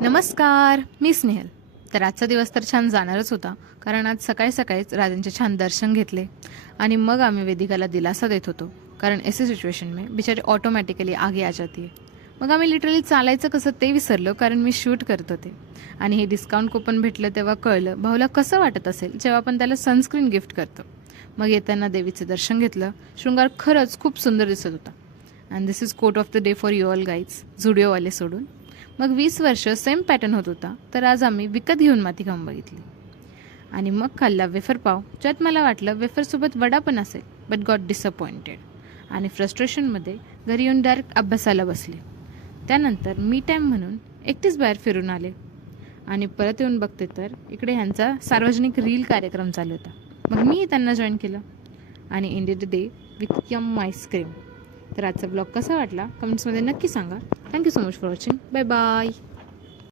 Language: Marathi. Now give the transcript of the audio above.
नमस्कार, मी स्नेहल. तर आजचा दिवस तर छान जाणारच होता, कारण आज सकाळी सकाळीच राजांचे छान दर्शन घेतले आणि मग आम्ही वेदिकाला दिलासा देत होतो, कारण ऐसे सिच्युएशन में बिचारी ऑटोमॅटिकली आगे आ जाती है. मग आम्ही लिटरली चालायचं कसं ते विसरलो, कारण मी शूट करत होते. आणि हे डिस्काउंट कुपन भेटलं तेव्हा कळलं भाऊला कसं वाटत असेल जेव्हा आपण त्याला सनस्क्रीन गिफ्ट करतो. मग येताना देवीचं दर्शन घेतलं. शृंगार खरंच खूप सुंदर दिसत होता. And this is quote of the day for you all guys, झुडिओवाले सोडून. मग 20 वर्ष सेम पॅटर्न होत होता, तर आज आम्ही विकत घेऊन माती खाऊन बघितली. आणि मग खाल्ला वेफर पाव, ज्यात मला वाटलं वेफरसोबत वडा पण असेल, बट गॉट डिसअपॉइंटेड. आणि फ्रस्ट्रेशनमध्ये घरी येऊन डायरेक्ट अभ्यासाला बसले. त्यानंतर मी टाईम म्हणून एकटीच बाहेर फिरून आले. आणि परत येऊन बघते तर इकडे ह्यांचा सार्वजनिक रील कार्यक्रम चालू होता. मग मीही त्यांना जॉईन केलं आणि ended the day with yum ice cream. तर आजचा ब्लॉग कसा वाटला कमेंट्समध्ये नक्की सांगा. Thank you so much for watching. Bye bye.